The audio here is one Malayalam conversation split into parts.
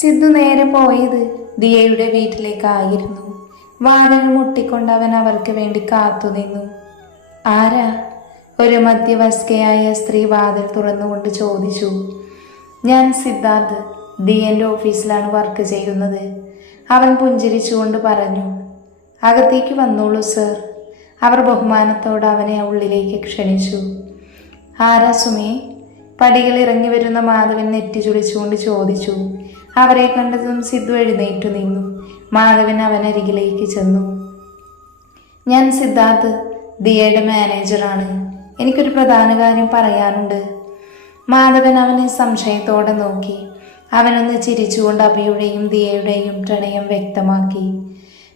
സിദ്ധു നേരെ പോയത് ദിയയുടെ വീട്ടിലേക്കായിരുന്നു. വാതിൽ മുട്ടിക്കൊണ്ട് അവൻ അവർക്ക് വേണ്ടി കാത്തുനിന്നു. ആരാ? ഒരു മധ്യവയസ്കയായ സ്ത്രീ വാതിൽ തുറന്നുകൊണ്ട് ചോദിച്ചു. ഞാൻ സിദ്ധാർത്ഥ്, ദിയൻ്റെ ഓഫീസിലാണ് വർക്ക് ചെയ്യുന്നത്. അവൻ പുഞ്ചിരിച്ചുകൊണ്ട് പറഞ്ഞു. അകത്തേക്ക് വന്നോളൂ സർ. അവർ ബഹുമാനത്തോടെ അവനെ ഉള്ളിലേക്ക് ക്ഷണിച്ചു. ആരാ സുമേ? പടികൾ ഇറങ്ങി വരുന്ന മാധവൻ നെറ്റി ചുളിച്ചുകൊണ്ട് ചോദിച്ചു. അവരെ കണ്ടതും സിദ്ധു എഴുന്നേറ്റു നിന്നു. മാധവൻ അവനരികിലേക്ക് ചെന്നു. ഞാൻ സിദ്ധാർത്ഥ്, ദിയയുടെ മാനേജറാണ്. എനിക്കൊരു പ്രധാന കാര്യം പറയാനുണ്ട്. മാധവൻ അവനെ സംശയത്തോടെ നോക്കി. അവനൊന്ന് ചിരിച്ചുകൊണ്ട് അഭിയുടെയും ദിയയുടെയും പ്രണയം വ്യക്തമാക്കി.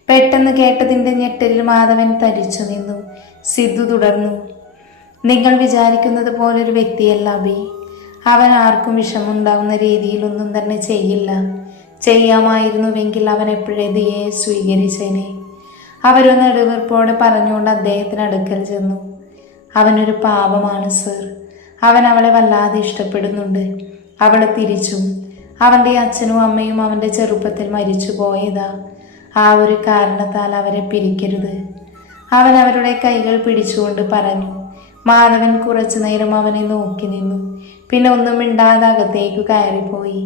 പെട്ടെന്ന് കേട്ടതിൻ്റെ ഞെട്ടലിൽ മാധവൻ തരിച്ചു നിന്നു. സിദ്ധു തുടർന്നു. നിങ്ങൾ വിചാരിക്കുന്നത് പോലൊരു വ്യക്തിയല്ല അഭി. അവൻ ആർക്കും വിഷമുണ്ടാവുന്ന രീതിയിലൊന്നും തന്നെ ചെയ്യില്ല. ചെയ്യാമായിരുന്നുവെങ്കിൽ അവൻ എപ്പോഴേ ദിയയെ സ്വീകരിച്ചേനെ. അവരൊന്ന് നെടുവീർപ്പോടെ പറഞ്ഞുകൊണ്ട് അദ്ദേഹത്തിനടുക്കൽ ചെന്നു. അവനൊരു പാവമാണ് സർ. അവൻ അവളെ വല്ലാതെ ഇഷ്ടപ്പെടുന്നുണ്ട്. അവളെ തിരിച്ചും. അവൻ്റെ അച്ഛനും അമ്മയും അവൻ്റെ ചെറുപ്പത്തിൽ മരിച്ചു പോയതാ. ആ ഒരു കാരണത്താൽ അവരെ പിരിക്കരുത്. അവൻ അവരുടെ കൈകൾ പിടിച്ചുകൊണ്ട് പറഞ്ഞു. മാധവൻ കുറച്ചു നേരം അവനെ നോക്കി നിന്നു. പിന്നെ ഒന്നും മിണ്ടാതെ അകത്തേക്ക് കയറിപ്പോയി.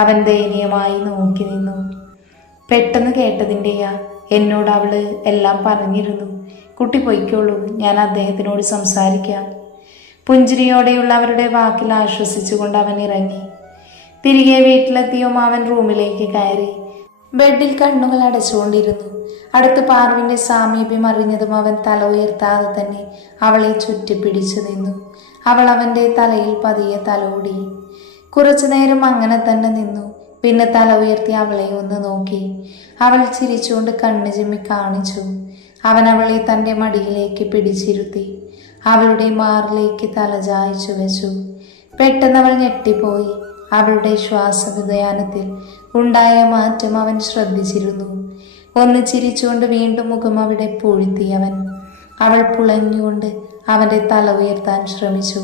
അവൻ ദയനീയമായി നോക്കി നിന്നു. പെട്ടെന്ന് കേട്ടതിൻ്റെയാ. എന്നോട് അവള് എല്ലാം പറഞ്ഞിരുന്നു. കുട്ടി പൊയ്ക്കോളൂ, ഞാൻ അദ്ദേഹത്തിനോട് സംസാരിക്കാം. പുഞ്ചിരിയോടെയുള്ള അവരുടെ വാക്കിൽ ആശ്വസിച്ചുകൊണ്ട് അവൻ ഇറങ്ങി. തിരികെ വീട്ടിലെത്തിയും അവൻ റൂമിലേക്ക് കയറി. ബെഡിൽ കണ്ണുകൾ അടച്ചുകൊണ്ടിരുന്നു. അടുത്ത് പാർവിൻ്റെ സാമീപ്യം അറിഞ്ഞതും അവൻ തല ഉയർത്താതെ തന്നെ അവളെ ചുറ്റിപ്പിടിച്ചു നിന്നു. അവൾ അവൻ്റെ തലയിൽ പതിയെ തലോടി. കുറച്ചു നേരം അങ്ങനെ തന്നെ നിന്നു. പിന്നെ തല ഉയർത്തി അവളെ ഒന്ന് നോക്കി. അവൾ ചിരിച്ചുകൊണ്ട് കണ്ണു ചിമ്മി കാണിച്ചു. അവൻ അവളെ തൻ്റെ മടിയിലേക്ക് പിടിച്ചിരുത്തി. അവളുടെ മാറിലേക്ക് തല ചായ്ച്ചു വെച്ചു. പെട്ടെന്ന് അവൾ ഞെട്ടിപ്പോയി. അവളുടെ ശ്വാസവിധാനത്തിൽ ഉണ്ടായ മാറ്റം അവൻ ശ്രദ്ധിച്ചിരുന്നു. ഒന്ന് ചിരിച്ചുകൊണ്ട് വീണ്ടും മുഖം അവിടെ പൂഴ്ത്തിയവൻ. അവൾ പുളഞ്ഞുകൊണ്ട് അവൻ്റെ തല ഉയർത്താൻ ശ്രമിച്ചു.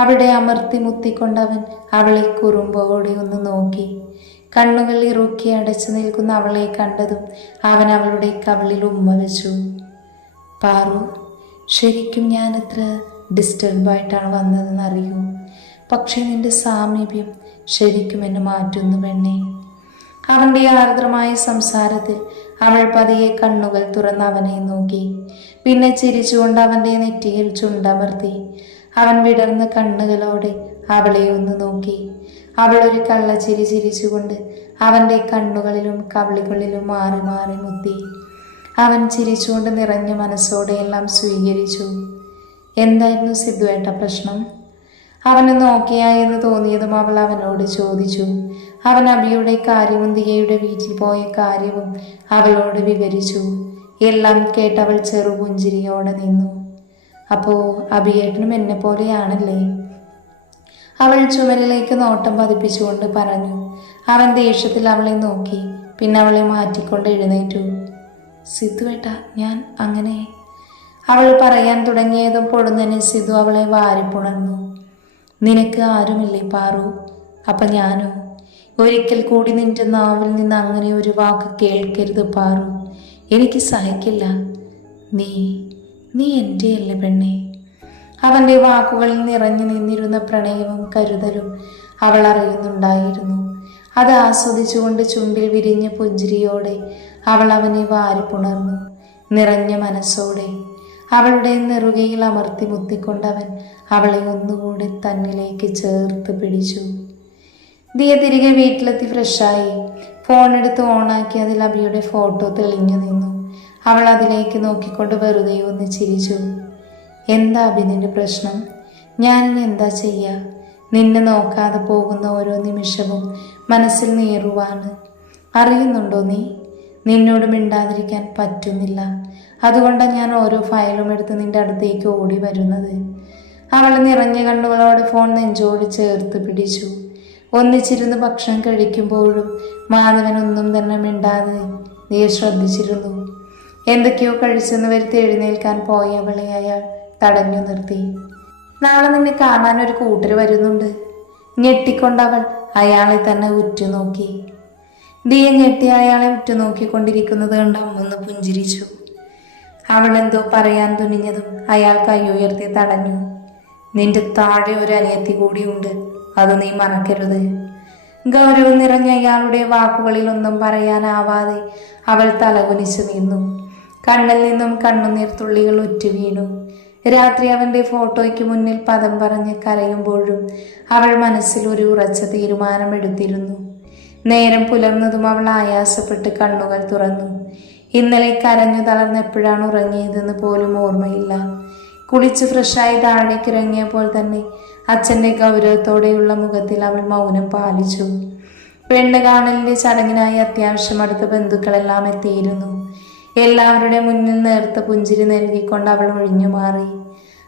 അവിടെ അമർത്തി മുത്തിക്കൊണ്ടവൻ അവളെ കുറുമ്പോടെ ഒന്ന് നോക്കി. കണ്ണുകൾ ഇറുക്കി അടച്ചു നിൽക്കുന്ന അവളെ കണ്ടതും അവൻ അവളുടെ കവിളിൽ ഉമ്മ വെച്ചു. പാറു, ശരിക്കും ഞാൻ എത്ര ഡിസ്റ്റർബായിട്ടാണ് വന്നതെന്ന് അറിയൂ. പക്ഷെ നിന്റെ സാമീപ്യം ശരിക്കും എന്നെ മാറ്റുന്നു പെണ്ണെ. അവൻ്റെ ആർദ്രമായ സംസാരത്തിൽ അവൾ പതിയെ കണ്ണുകൾ തുറന്ന് അവനെ നോക്കി. പിന്നെ ചിരിച്ചുകൊണ്ട് അവൻ്റെ നെറ്റിയിൽ ചുണ്ടമർത്തി. അവൻ വിടർന്ന കണ്ണുകളോടെ അവളെ ഒന്ന് നോക്കി. അവൾ ഒരു കള്ളച്ചിരി ചിരിച്ചുകൊണ്ട് അവൻ്റെ കണ്ണുകളിലും കവിളുകളിലും മാറി മാറി മുത്തി. അവൻ ചിരിച്ചുകൊണ്ട് നിറഞ്ഞ മനസ്സോടെ എല്ലാം സ്വീകരിച്ചു. എന്തായിരുന്നു സിദ്ധുവേട്ട പ്രശ്നം? അവന് നോക്കിയായെന്ന് തോന്നിയതും അവൾ അവനോട് ചോദിച്ചു. അവൻ അബിയുടെ കാര്യവും ദിയയുടെ വീട്ടിൽ പോയ കാര്യവും അവളോട് വിവരിച്ചു. എല്ലാം കേട്ടവൾ ചെറുപുഞ്ചിരിയോടെ നിന്നു. അപ്പോ അബിയേട്ടനും എന്നെ പോലെയാണല്ലേ? അവൾ ചുമരിലേക്ക് നോട്ടം പതിപ്പിച്ചുകൊണ്ട് പറഞ്ഞു. അവൻ ദേഷ്യത്തിൽ അവളെ നോക്കി. പിന്നെ അവളെ മാറ്റിക്കൊണ്ട് എഴുന്നേറ്റു. സിദ്ധുവേട്ട, ഞാൻ അങ്ങനെ... അവൾ പറയാൻ തുടങ്ങിയതും പൊടുന്നനെ സിദ്ധു അവളെ വാരിപ്പുണർന്നു. നിനക്ക് ആരുമില്ലേ പാറു? അപ്പം ഞാനോ? ഒരിക്കൽ കൂടി നിന്റെ നാവിൽ നിന്ന് അങ്ങനെ ഒരു വാക്ക് കേൾക്കരുത് പാറു. എനിക്ക് സഹിക്കില്ല. നീ എൻ്റെ അല്ലേ പെണ്ണെ? അവൻ്റെ വാക്കുകളിൽ നിറഞ്ഞു നിന്നിരുന്ന പ്രണയവും കരുതലും അവൾ അറിയുന്നുണ്ടായിരുന്നു. അത് ആസ്വദിച്ചുകൊണ്ട് ചുണ്ടിൽ വിരിഞ്ഞ പുഞ്ചിരിയോടെ അവൾ അവനെ വാരിപ്പുണർന്നു. നിറഞ്ഞ മനസ്സോടെ അവളുടെ നെറുകയിൽ അമർത്തി മുത്തിക്കൊണ്ടവൻ അവളെ ഒന്നുകൂടി തന്നിലേക്ക് ചേർത്ത് പിടിച്ചു. ദിയ തിരികെ വീട്ടിലെത്തി ഫ്രഷായി. ഫോണെടുത്ത് ഓണാക്കി അതിൽ അബിയുടെ ഫോട്ടോ തെളിഞ്ഞു നിന്നു. അവൾ അതിലേക്ക് നോക്കിക്കൊണ്ട് വെറുതെ ഒന്ന് ചിരിച്ചു. എന്താ അബി നിന്റെ പ്രശ്നം? ഞാനിനി എന്താ ചെയ്യുക? നിന്നെ നോക്കാതെ പോകുന്ന ഓരോ നിമിഷവും മനസ്സിൽ നീറുവാണ്. അറിയുന്നുണ്ടോ നീ? നിന്നോട് മിണ്ടാതിരിക്കാൻ പറ്റുന്നില്ല. അതുകൊണ്ടാണ് ഞാൻ ഓരോ ഫയലും എടുത്ത് നിന്റെ അടുത്തേക്ക് ഓടി വരുന്നത്. അവൾ നിറഞ്ഞ കണ്ണുകളോടെ ഫോൺ നെഞ്ചോട് ചേർത്ത് പിടിച്ചു. ഒന്നിച്ചിരുന്ന് ഭക്ഷണം കഴിക്കുമ്പോഴും മാധവനൊന്നും തന്നെ മിണ്ടാതെ നീ ശ്രദ്ധിച്ചിരുന്നു. എന്തൊക്കെയോ കഴിച്ചെന്ന് വരുത്തി എഴുന്നേൽക്കാൻ പോയവളെ അയാൾ തടഞ്ഞു നിർത്തി. നാളെ നിന്നെ കാണാൻ ഒരു കൂട്ടർ വരുന്നുണ്ട്. ഞെട്ടിക്കൊണ്ടവൾ അയാളെ തന്നെ ഉറ്റുനോക്കി. ദിയ ഞെട്ടി അയാളെ ഉറ്റുനോക്കിക്കൊണ്ടിരിക്കുന്നത് കണ്ട് അമ്മൊന്ന് പുഞ്ചിരിച്ചു. അവൾ എന്തോ പറയാൻ തുനിഞ്ഞതും അയാൾ കൈ ഉയർത്തി തടഞ്ഞു. നിന്റെ താഴെ ഒരു അനിയത്തി കൂടിയുണ്ട്, അത് നീ മറക്കരുത്. ഗൗരവം നിറഞ്ഞ അയാളുടെ വാക്കുകളിൽ ഒന്നും പറയാനാവാതെ അവൾ തലകുനിച്ചു നിന്നു. കണ്ണിൽ നിന്നും കണ്ണുനീർ തുള്ളികൾ ഉറ്റു വീണു. രാത്രി അവന്റെ ഫോട്ടോയ്ക്ക് മുന്നിൽ പദം പറഞ്ഞ് കരയുമ്പോഴും അവൾ മനസ്സിൽ ഒരു ഉറച്ച തീരുമാനമെടുത്തിരുന്നു. നേരം പുലർന്നതും അവൾ ആയാസപ്പെട്ട് കണ്ണുകൾ തുറന്നു. ഇന്നലെ കരഞ്ഞു തളർന്നെപ്പോഴാണ് ഉറങ്ങിയതെന്ന് പോലും ഓർമ്മയില്ല. കുളിച്ച് ഫ്രഷായി താഴേക്കിറങ്ങിയപ്പോൾ തന്നെ അച്ഛൻ്റെ ഗൗരവത്തോടെയുള്ള മുഖത്തിൽ അവൾ മൗനം പാലിച്ചു. പെണ്ണ് കാണലിൻ്റെ ചടങ്ങിനായി അത്യാവശ്യം അടുത്ത ബന്ധുക്കളെല്ലാം എത്തിയിരുന്നു. എല്ലാവരുടെ മുന്നിൽ നേർത്ത പുഞ്ചിരി നൽകിക്കൊണ്ട് അവൾ ഒഴിഞ്ഞു മാറി.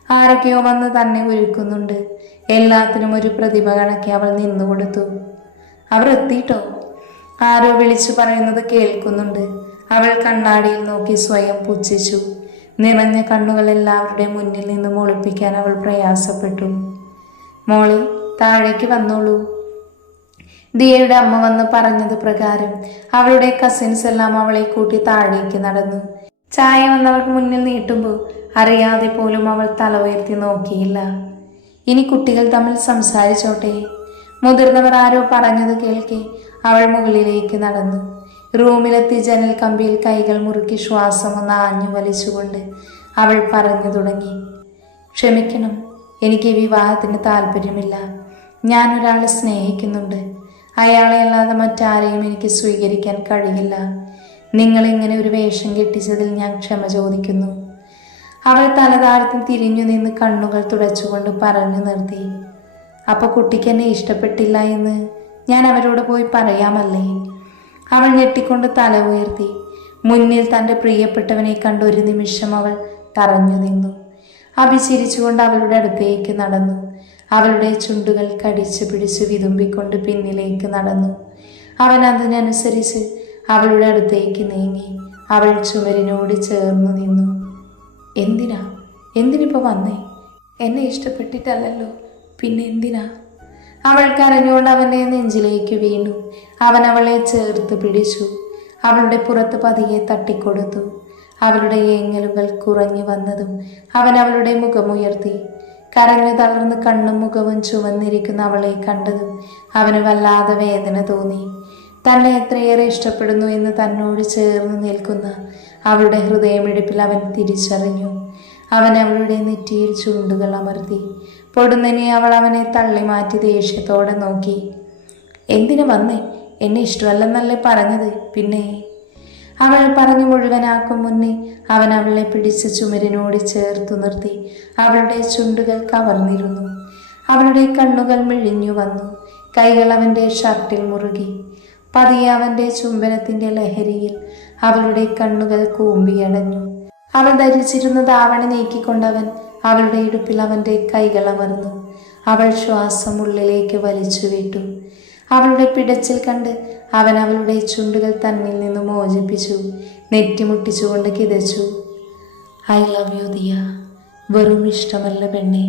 ആരൊക്കെയോ വന്ന് തന്നെ ഒരുക്കുന്നുണ്ട്. എല്ലാത്തിനും ഒരു പ്രതിഭ കണക്കി അവൾ നിന്നുകൊടുത്തു. അവർ എത്തിയിട്ടോ? ആരോ വിളിച്ചു പറയുന്നത് കേൾക്കുന്നുണ്ട്. അവൾ കണ്ണാടിയിൽ നോക്കി സ്വയം പുച്ഛിച്ചു. നിറഞ്ഞ കണ്ണുകൾ എല്ലാവരുടെ മുന്നിൽ നിന്നും ഒളിപ്പിക്കാൻ അവൾ പ്രയാസപ്പെട്ടു. മോളെ, താഴേക്ക് വന്നോളൂ. ദിയയുടെ അമ്മ വന്ന് പറഞ്ഞത് പ്രകാരം അവളുടെ കസിൻസ് എല്ലാം അവളെ കൂട്ടി താഴേക്ക് നടന്നു. ചായ വന്നവൾക്ക് മുന്നിൽ നീട്ടുമ്പോൾ അറിയാതെ പോലും അവൾ തല ഉയർത്തി നോക്കിയില്ല. ഇനി കുട്ടികൾ തമ്മിൽ സംസാരിച്ചോട്ടെ. മുതിർന്നവർ ആരോ പറഞ്ഞത് കേൾക്കെ അവൾ മുകളിലേക്ക് നടന്നു. റൂമിലെത്തി ജനൽ കമ്പിയിൽ കൈകൾ മുറുക്കി ശ്വാസം ഒന്ന് ആഞ്ഞു വലിച്ചുകൊണ്ട് അവൾ പറഞ്ഞു തുടങ്ങി. ക്ഷമിക്കണം, എനിക്ക് വിവാഹത്തിന് താല്പര്യമില്ല. ഞാനൊരാളെ സ്നേഹിക്കുന്നുണ്ട്. അയാളെ അല്ലാതെ മറ്റാരെയും എനിക്ക് സ്വീകരിക്കാൻ കഴിയില്ല. നിങ്ങളിങ്ങനെ ഒരു വേഷം കെട്ടിച്ചതിൽ ഞാൻ ക്ഷമ ചോദിക്കുന്നു. അവൾ തല താഴ്ത്തി തിരിഞ്ഞു നിന്ന് കണ്ണുകൾ തുടച്ചുകൊണ്ട് പറഞ്ഞു നിർത്തി. അപ്പൊ കുട്ടിക്ക് എന്നെ ഇഷ്ടപ്പെട്ടില്ല എന്ന് ഞാൻ അവരോട് പോയി പറയാമല്ലേ? അവൾ ഞെട്ടിക്കൊണ്ട് തല ഉയർത്തി. മുന്നിൽ തൻ്റെ പ്രിയപ്പെട്ടവനെ കണ്ട് ഒരു നിമിഷം അവൾ തറഞ്ഞു നിന്നു. അഭിചിരിച്ചുകൊണ്ട് അവളുടെ അടുത്തേക്ക് നടന്നു. അവളുടെ ചുണ്ടുകൾ കടിച്ചു പിടിച്ച് വിതുമ്പിക്കൊണ്ട് പിന്നിലേക്ക് നടന്നു. അവൻ അതിനനുസരിച്ച് അവളുടെ അടുത്തേക്ക് നീങ്ങി. അവൾ ചുമരിനോട് ചേർന്നു നിന്നു. എന്തിനിപ്പോൾ വന്നേ? എന്നെ ഇഷ്ടപ്പെട്ടിട്ടല്ലല്ലോ, പിന്നെ എന്തിനാ? അവൾ കരഞ്ഞുകൊണ്ട് അവൻ്റെ നെഞ്ചിലേക്ക് വീണു. അവൻ അവളെ ചേർത്ത് പിടിച്ചു. അവളുടെ പുറത്ത് പതിയെ തട്ടിക്കൊടുത്തു. അവളുടെ ഏങ്ങലുകൾ കുറഞ്ഞു വന്നതും അവൻ അവളുടെ മുഖമുയർത്തി. കരഞ്ഞു തളർന്ന് കണ്ണും മുഖവും ചുവന്നിരിക്കുന്ന അവളെ കണ്ടതും അവന് വല്ലാതെ വേദന തോന്നി. തന്നെ എത്രയേറെ ഇഷ്ടപ്പെടുന്നു എന്ന് തന്നോട് ചേർന്ന് നിൽക്കുന്ന അവളുടെ ഹൃദയമിടിപ്പിൽ അവൻ തിരിച്ചറിഞ്ഞു. അവൻ അവളുടെ നെറ്റിയിൽ ചുണ്ടുകൾ അമർത്തി. പൊടുന്നനെ അവൾ അവനെ തള്ളി മാറ്റി ദേഷ്യത്തോടെ നോക്കി. എന്തിനു വന്നേ? എന്നെ ഇഷ്ടമല്ലെന്നല്ലേ പറഞ്ഞത്? പിന്നെ? അവൾ പറഞ്ഞു മുഴുവനാക്കും മുന്നേ അവൻ അവളെ പിടിച്ച് ചുമരിനോട് ചേർത്തു നിർത്തി. അവളുടെ ചുണ്ടുകൾ കവർന്നിരുന്നു. അവളുടെ കണ്ണുകൾ മിഴിഞ്ഞു വന്നു. കൈകൾ അവൻ്റെ ഷർട്ടിൽ മുറുകി. പതിയെ അവൻ്റെ ചുംബനത്തിൻ്റെ ലഹരിയിൽ അവളുടെ കണ്ണുകൾ കൂമ്പിയടഞ്ഞു. അവൾ ധരിച്ചിരുന്ന ധാവണി നീക്കിക്കൊണ്ടവൻ അവളുടെ ഇടുപ്പിൽ അവൻ്റെ കൈകൾ അമർന്നു. അവൾ ശ്വാസം ഉള്ളിലേക്ക് വലിച്ചു വിട്ടു. അവളുടെ പിടച്ചിൽ കണ്ട് അവൻ അവളുടെ ചുണ്ടുകൾ തന്നിൽ നിന്ന് മോചിപ്പിച്ചു. നെറ്റിമുട്ടിച്ചുകൊണ്ട് കിതച്ചു. I love you Diya. വെറും ഇഷ്ടമല്ല പെണ്ണെ,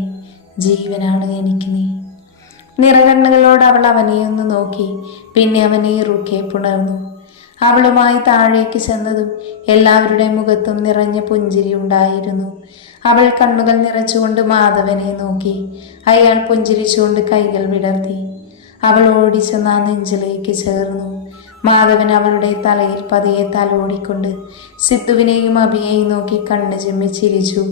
ജീവനാണ് എനിക്ക് നീ. നിറകണ്ണുകളോട് അവൾ അവനെ ഒന്ന് നോക്കി. പിന്നെ അവനെ ഇറുക്കെ പുണർന്നു. അവളുമായി താഴേക്ക് ചെന്നതും എല്ലാവരുടെ മുഖത്തും നിറഞ്ഞ പുഞ്ചിരി ഉണ്ടായിരുന്നു. അവൾ കണ്ണുകൾ നിറച്ചുകൊണ്ട് മാധവനെ നോക്കി. അയാൾ പുഞ്ചിരിച്ചുകൊണ്ട് കൈകൾ വിടർത്തി. അവൾ ഓടിച്ചെന്ന് ആ നെഞ്ചിലേക്ക് ചേർന്നു. മാധവൻ അവളുടെ തലയിൽ പതിയെ തലോടിക്കൊണ്ട് സിദ്ധുവിനെയും അഭിയെയും നോക്കി കണ്ണു ചെമ്മി ചിരിച്ചു.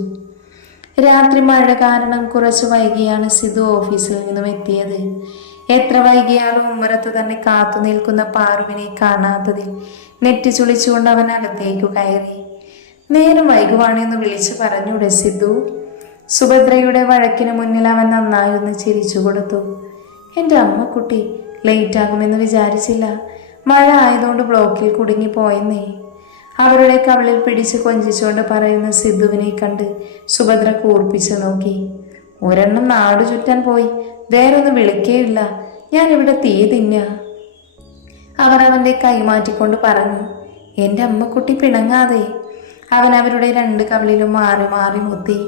രാത്രി മഴ കാരണം കുറച്ചു വൈകിയാണ് സിദ്ധു ഓഫീസിൽ നിന്നും എത്തിയത്. എത്ര വൈകിയാലും ഉമ്മറത്ത് തന്നെ കാത്തു നിൽക്കുന്ന പാറുവിനെ കാണാത്തതിൽ നെറ്റി ചുളിച്ചുകൊണ്ട് അവൻ അകത്തേക്കു കയറി. നേരം വൈകുവാണെന്ന് വിളിച്ചു പറഞ്ഞൂടെ സിദ്ധു? സുഭദ്രയുടെ വഴക്കിന് മുന്നിൽ അവൻ നന്നായി ഒന്ന് ചിരിച്ചു കൊടുത്തു. എൻ്റെ അമ്മക്കുട്ടി, ലേറ്റാകുമെന്ന് വിചാരിച്ചില്ല. മഴ ആയതുകൊണ്ട് ബ്ലോക്കിൽ കുടുങ്ങിപ്പോയെന്നേ. അവരുടെ കവളിൽ പിടിച്ച് കൊഞ്ചിച്ചുകൊണ്ട് പറയുന്ന സിദ്ധുവിനെ കണ്ട് സുഭദ്ര കൂർപ്പിച്ചു നോക്കി. ഒരെണ്ണം നാടു ചുറ്റാൻ പോയി, വേറൊന്നും വിളിക്കേയില്ല. ഞാനിവിടെ തീ തിന്ന. അവർ അവൻ്റെ കൈമാറ്റിക്കൊണ്ട് പറഞ്ഞു. എൻ്റെ അമ്മക്കുട്ടി പിണങ്ങാതെ. അവൻ അവരുടെ രണ്ട് കവളിലും മാറി മാറി മുത്തി.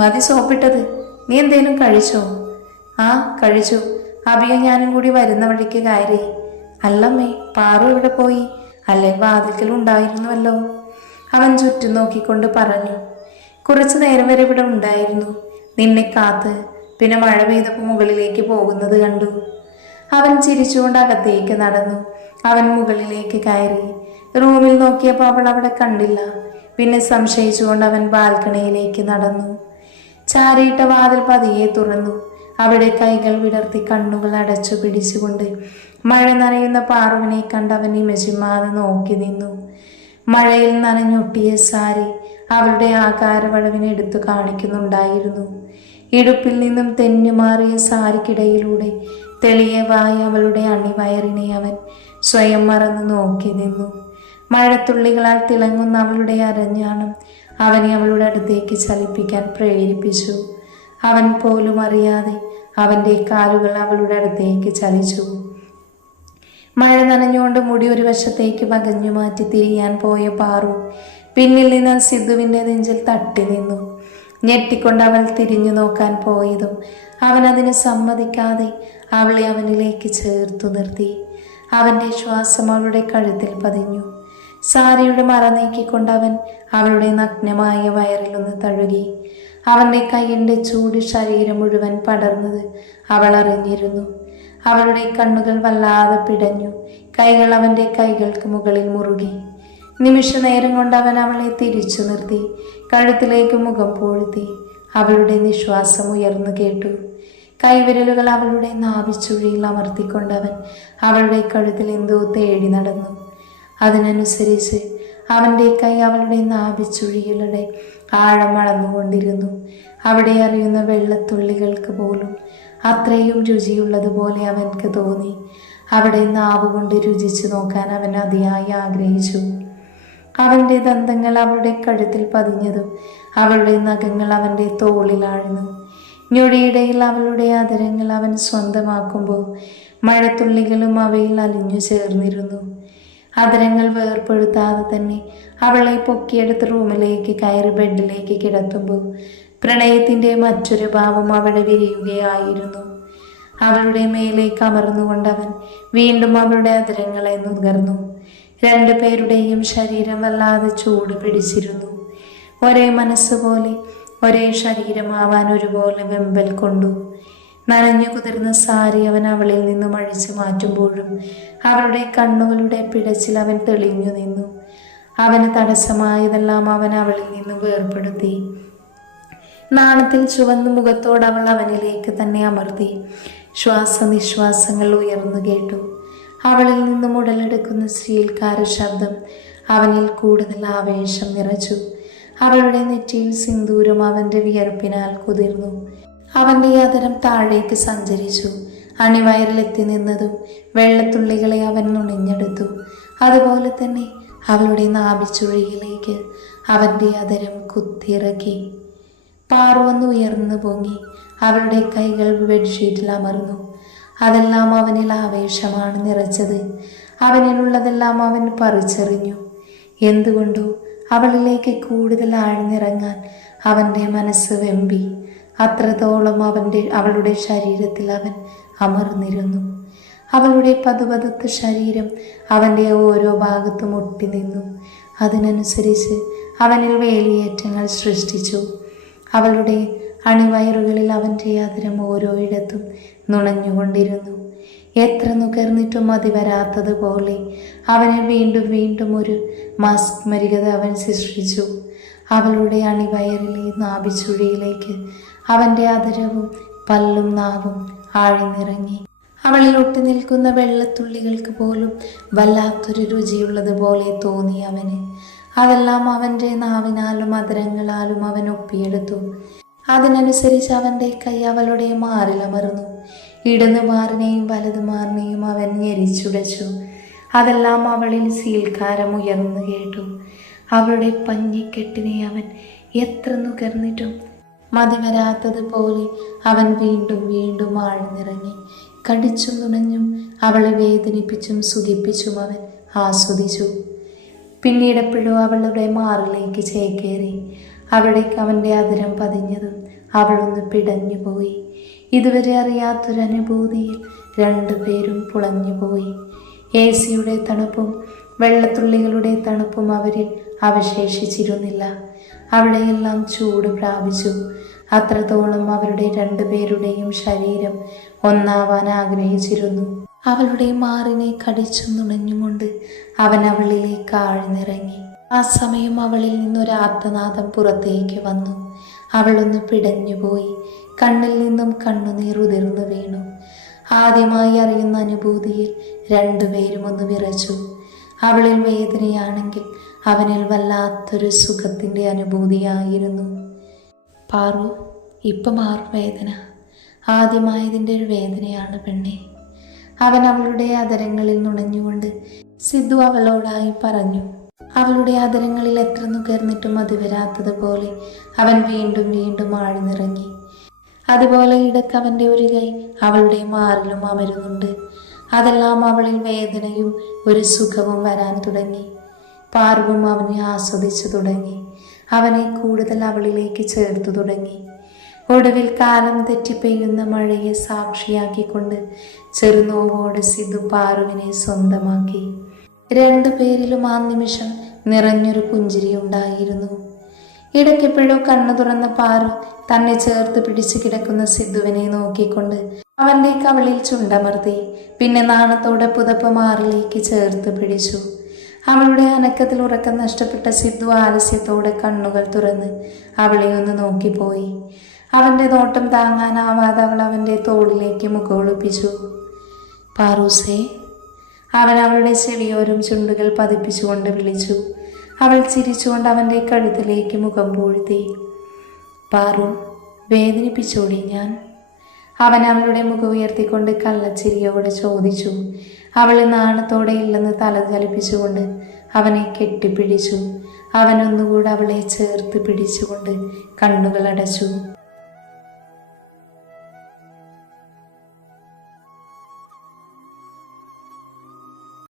മതി സോപ്പിട്ടത്. നീ എന്തേലും കഴിച്ചോ? ആ, കഴിച്ചു. അഭിയും ഞാനും കൂടി വരുന്ന വഴിക്ക് കയറി. അല്ലമ്മേ, പാറു എവിടെ പോയി? അല്ലെങ്കിൽ വാതിൽക്കൽ ഉണ്ടായിരുന്നുവല്ലോ. അവൻ ചുറ്റും നോക്കിക്കൊണ്ട് പറഞ്ഞു. കുറച്ചു നേരം വരെ ഇവിടെ ഉണ്ടായിരുന്നു, നിന്നെ കാത്ത്. പിന്നെ മഴ പെയ്തപ്പോൾ മുകളിലേക്ക് പോകുന്നത് കണ്ടു. അവൻ ചിരിച്ചുകൊണ്ട് അകത്തേക്ക് നടന്നു. അവൻ മുകളിലേക്ക് കയറി. റൂമിൽ നോക്കിയപ്പോൾ അവൾ അവിടെ കണ്ടില്ല. പിന്നെ സംശയിച്ചുകൊണ്ട് അവൻ ബാൽക്കണിയിലേക്ക് നടന്നു. ചാരിയിട്ട വാതിൽ പതിയെ തുറന്നു. അവിടെ കൈകൾ വിടർത്തി കണ്ണുകൾ അടച്ചു പിടിച്ചുകൊണ്ട് മഴ നനയുന്ന പാറുവിനെ കണ്ട് അവൻ ഇമജിമാതെ നോക്കി നിന്നു. മഴയിൽ നനഞ്ഞൊട്ടിയ സാരി അവളുടെ ആകാരവളവിനെ എടുത്തു കാണിക്കുന്നുണ്ടായിരുന്നു. ഇടുപ്പിൽ നിന്നും തെന്നുമാറിയ സാരിക്കിടയിലൂടെ തെളിയവായ അവളുടെ അണിവയറിനെ അവൻ സ്വയം മറന്നു നോക്കി നിന്നു. മഴത്തുള്ളികളാൽ തിളങ്ങുന്ന അവളുടെ അരഞ്ഞാണം അവനെ അവളുടെ അടുത്തേക്ക് ചലിപ്പിക്കാൻ പ്രേരിപ്പിച്ചു. അവൻ പോലും അറിയാതെ അവൻ്റെ കാലുകൾ അവളുടെ അടുത്തേക്ക് ചലിച്ചു. മഴ നനഞ്ഞുകൊണ്ട് മുടി ഒരു വശത്തേക്ക് വകഞ്ഞു മാറ്റി തിരിയാൻ പോയ പാറു പിന്നിൽ നിന്ന് സിദ്ധുവിൻ്റെ നെഞ്ചിൽ തട്ടി നിന്നു. ഞെട്ടിക്കൊണ്ട് അവൾ തിരിഞ്ഞു നോക്കാൻ പോയതും അവൻ അതിന് സമ്മതിക്കാതെ അവളെ അവനിലേക്ക് ചേർത്തു നിർത്തി. അവൻ്റെ ശ്വാസം അവളുടെ കഴുത്തിൽ പതിഞ്ഞു. സാരിയുടെ മറ നീക്കിക്കൊണ്ട് അവൻ അവളുടെ നഗ്നമായ വയറിലൊന്ന് തഴുകി. അവൻ്റെ കൈയിൻ്റെ ചൂട് ശരീരം മുഴുവൻ പടർന്നത് അവൾ അറിഞ്ഞിരുന്നു. അവളുടെ കണ്ണുകൾ വല്ലാതെ പിടഞ്ഞു. കൈകൾ അവൻ്റെ കൈകൾക്ക് മുകളിൽ മുറുകി. നിമിഷ നേരം കൊണ്ട് അവൻ അവളെ തിരിച്ചു നിർത്തി. കഴുത്തിലേക്ക് മുഖം പൂഴ്ത്തി. അവളുടെ നിശ്വാസം ഉയർന്നു കേട്ടു. കൈവിരലുകൾ അവളുടെ നാഭിച്ചുഴിയിൽ അമർത്തിക്കൊണ്ടവൻ അവളുടെ കഴുത്തിൽ എന്തോ തേടി നടന്നു. അതിനനുസരിച്ച് അവൻ്റെ കൈ അവളുടെ നാഭിച്ചുഴികളുടെ ആഴം അളന്നുകൊണ്ടിരുന്നു. അവിടെ അറിയുന്ന വെള്ളത്തുള്ളികൾക്ക് പോലും അത്രയും രുചിയുള്ളതുപോലെ അവൻക്ക് തോന്നി. അവിടെ നാവുകൊണ്ട് രുചിച്ചു നോക്കാൻ അവൻ അതിയായി ആഗ്രഹിച്ചു. അവൻ്റെ ദന്തങ്ങൾ അവളുടെ കഴുത്തിൽ പതിഞ്ഞതും അവളുടെ നഖങ്ങൾ അവൻ്റെ തോളിലാഴ്ന്നു. ഞൊടിയിടയിൽ അവളുടെ ആദരങ്ങൾ അവൻ സ്വന്തമാക്കുമ്പോൾ മഴത്തുള്ളികളും അവയിൽ അലിഞ്ഞു ചേർന്നിരുന്നു. ആദരങ്ങൾ വേർപ്പെടുത്താതെ തന്നെ അവളെ പൊക്കിയെടുത്ത് റൂമിലേക്ക് കയറി ബെഡിലേക്ക് കിടത്തുമ്പോൾ പ്രണയത്തിൻ്റെ മറ്റൊരു ഭാവം അവളെ വിരിയുകയായിരുന്നു. അവളുടെ മേലേക്ക് അമർന്നുകൊണ്ടവൻ വീണ്ടും അവളുടെ ആദരങ്ങളെ നുകർന്നു. രണ്ടുപേരുടെയും ശരീരം വല്ലാതെ ചൂട് പിടിച്ചിരുന്നു. ഒരേ മനസ്സുപോലെ ഒരേ ശരീരമാവാൻ ഒരുപോലെ വെമ്പൽ കൊണ്ടു. നനഞ്ഞു കുതിർന്ന സാരി അവൻ അവളിൽ നിന്നും അഴിച്ചു മാറ്റുമ്പോഴും അവളുടെ കണ്ണുകളുടെ പിടച്ചിൽ അവൻ തെളിഞ്ഞു നിന്നു. അവന് തടസ്സമായതെല്ലാം അവൻ അവളിൽ നിന്നും വേർപ്പെടുത്തി. നാണത്തിൽ ചുവന്ന മുഖത്തോട് അവൾ അവനിലേക്ക് തന്നെ അമർത്തി. ശ്വാസനിശ്വാസങ്ങൾ ഉയർന്നു കേട്ടു. അവളിൽ നിന്നും ഉടലെടുക്കുന്ന സ്വീൽക്കാര ശബ്ദം അവനിൽ കൂടുതൽ ആവേശം നിറച്ചു. അവളുടെ നെറ്റിയിൽ സിന്ദൂരം അവൻ്റെ വിയർപ്പിനാൽ കുതിർന്നു. അവൻ്റെ ആദരം താഴേക്ക് സഞ്ചരിച്ചു. അണിവയറിലെത്തി നിന്നതും വെള്ളത്തുള്ളികളെ അവൻ നുണഞ്ഞെടുത്തു. അതുപോലെ തന്നെ അവളുടെ നാഭിച്ചുഴിയിലേക്ക് അവൻ്റെ ആദരം കുത്തിയിറക്കി. പാറുവന്ന് ഉയർന്നു പൊങ്ങി. അവളുടെ കൈകൾ ബെഡ്ഷീറ്റിൽ അമർന്നു. അതെല്ലാം അവനിൽ ആവേശമാണ് നിറച്ചത്. അവനിലുള്ളതെല്ലാം അവൻ പറിച്ചെറിഞ്ഞു. എന്തുകൊണ്ടോ അവളിലേക്ക് കൂടുതൽ ആഴ്ന്നിറങ്ങാൻ അവൻ്റെ മനസ്സ് വെമ്പി. അത്രത്തോളം അവളുടെ ശരീരത്തിൽ അവൻ അമർന്നിരുന്നു. അവളുടെ പതുപതുത്ത ശരീരം അവൻ്റെ ഓരോ ഭാഗത്തും ഒട്ടി നിന്നു. അതിനനുസരിച്ച് അവനിൽ വേലിയേറ്റങ്ങൾ സൃഷ്ടിച്ചു. അവളുടെ അണിവയറുകളിൽ അവൻ്റെ ആദരം ഓരോയിടത്തും നുണഞ്ഞുകൊണ്ടിരുന്നു. എത്ര നുകർന്നിട്ടും മതി വരാത്തതുപോലെ അവനെ വീണ്ടും വീണ്ടും ഒരു മാസ്മരികത അവൻ സൃഷ്ടിച്ചു. അവളുടെ അണിവയറിലെ നാഭിച്ചുഴിയിലേക്ക് അവൻ്റെ ആദരവും പല്ലും നാവും ആഴ്ന്നിറങ്ങി. അവളിൽ ഒട്ടി നിൽക്കുന്ന വെള്ളത്തുള്ളികൾക്ക് പോലും വല്ലാത്തൊരു രുചിയുള്ളതുപോലെ തോന്നി അവന്. അതെല്ലാം അവൻ്റെ നാവിനാലും അതരങ്ങളാലും അവൻ ഒപ്പിയെടുത്തു. അതിനനുസരിച്ച് അവൻ്റെ കൈ അവളുടെ മാറിലമർന്നു. ഇടതുമാറിനെയും വലതുമാറിനെയും അവൻ ഞെരിച്ചുടച്ചു. അതെല്ലാം അവളിൽ സീൽക്കാരം ഉയർന്നു കേട്ടു. അവളുടെ പഞ്ഞിക്കെട്ടിനെ അവൻ എത്ര നുകർന്നിട്ടും മതി വരാത്തതുപോലെ അവൻ വീണ്ടും വീണ്ടും ആഴ്ന്നിറങ്ങി. കടിച്ചും നുണഞ്ഞും അവളെ വേദനിപ്പിച്ചും സുഖിപ്പിച്ചും അവൻ ആസ്വദിച്ചു. പിന്നീടെപ്പോഴും അവളുടെ മാറിലേക്ക് ചേക്കേറി. അവിടേക്ക് അവൻ്റെ ആദരം പതിഞ്ഞതും അവളൊന്ന് പിടഞ്ഞുപോയി. ഇതുവരെ അറിയാത്തൊരനുഭൂതിയിൽ രണ്ടുപേരും പുളഞ്ഞുപോയി. AC-യുടെ തണുപ്പും വെള്ളത്തുള്ളികളുടെ തണുപ്പും അവരിൽ അവശേഷിച്ചിരുന്നില്ല. അവിടെയെല്ലാം ചൂട് പ്രാപിച്ചു. അത്രത്തോളം അവരുടെ രണ്ടുപേരുടെയും ശരീരം ഒന്നാവാൻ ആഗ്രഹിച്ചിരുന്നു. അവളുടെ മാറിനെ കടിച്ചു നുണഞ്ഞുകൊണ്ട് അവൻ അവളിലേക്ക് ആഴ്ന്നിറങ്ങി. ആ സമയം അവളിൽ നിന്നൊരാർത്തനാദം പുറത്തേക്ക് വന്നു. അവളൊന്ന് പിടഞ്ഞുപോയി. കണ്ണിൽ നിന്നും കണ്ണുനീർ ഉതിർന്നു വീണു. ആദ്യമായി അറിയുന്ന അനുഭൂതിയിൽ രണ്ടുപേരും ഒന്ന് വിറച്ചു. അവളിൽ വേദനയാണെങ്കിൽ അവനിൽ വല്ലാത്തൊരു സുഖത്തിൻ്റെ അനുഭൂതിയായിരുന്നു. പാറു, ഇപ്പം മാറും വേദന. ആദ്യമായതിൻ്റെ ഒരു വേദനയാണ് പെണ്ണെ. അവൻ അവളുടെ അതരങ്ങളിൽ നുണഞ്ഞുകൊണ്ട് സിദ്ധു അവളോടായി പറഞ്ഞു. അവളുടെ അതരങ്ങളിൽ എത്ര നുകർന്നിട്ടും അത് വരാത്തതുപോലെ അവൻ വീണ്ടും വീണ്ടും ആഴ്ന്നിറങ്ങി. അതുപോലെ ഇടയ്ക്ക് അവൻ്റെ ഒരു കൈ അവളുടെ മാറിലും അമരുന്നുണ്ട്. അതെല്ലാം അവളിൽ വേദനയും ഒരു സുഖവും വരാൻ തുടങ്ങി. പാർവും അവനെ ആസ്വദിച്ചു തുടങ്ങി. അവനെ കൂടുതൽ അവളിലേക്ക് ചേർത്തു തുടങ്ങി. ഒടുവിൽ കാലം തെറ്റി പെയ്യുന്ന മഴയെ സാക്ഷിയാക്കിക്കൊണ്ട് ചെറുനോവോടെ സിദ്ധു പാറുവിനെ സ്വന്തമാക്കി. രണ്ടുപേരിലും ആ നിമിഷം നിറഞ്ഞൊരു പുഞ്ചിരി ഉണ്ടായിരുന്നു. ഇടയ്ക്കെപ്പോഴോ കണ്ണു തുറന്ന പാറു തന്നെ ചേർത്ത് പിടിച്ചു കിടക്കുന്ന സിദ്ധുവിനെ നോക്കിക്കൊണ്ട് അവന്റെ കവളിൽ ചുണ്ടമർത്തി. പിന്നെ നാണത്തോടെ പുതപ്പ് മാറിലേക്ക് ചേർത്ത് പിടിച്ചു. അവളുടെ അനക്കത്തിൽ ഉറക്കം നഷ്ടപ്പെട്ട സിദ്ധു ആലസ്യത്തോടെ കണ്ണുകൾ തുറന്ന് അവളെ ഒന്ന് നോക്കിപ്പോയി. അവന്റെ നോട്ടം താങ്ങാനാവാതെ അവൾ അവന്റെ തോളിലേക്ക് മുഖമൊളിപ്പിച്ചു. പാറൂസേ, അവൻ അവളുടെ ചെവിയോരം ചുണ്ടുകൾ പതിപ്പിച്ചുകൊണ്ട് വിളിച്ചു. അവൾ ചിരിച്ചുകൊണ്ട് അവൻ്റെ കഴുത്തിലേക്ക് മുഖം പൂഴ്ത്തി. പാറു, വേദനിപ്പിച്ചോടി ഞാൻ? അവൻ അവളുടെ മുഖം ഉയർത്തിക്കൊണ്ട് കള്ളച്ചിരിയോടെ ചോദിച്ചു. അവൾ നാണത്തോടെ ഇല്ലെന്ന് തല ചലിപ്പിച്ചുകൊണ്ട് അവനെ കെട്ടിപ്പിടിച്ചു. അവനൊന്നുകൂടെ അവളെ ചേർത്ത് പിടിച്ചുകൊണ്ട് കണ്ണുകൾ അടച്ചു.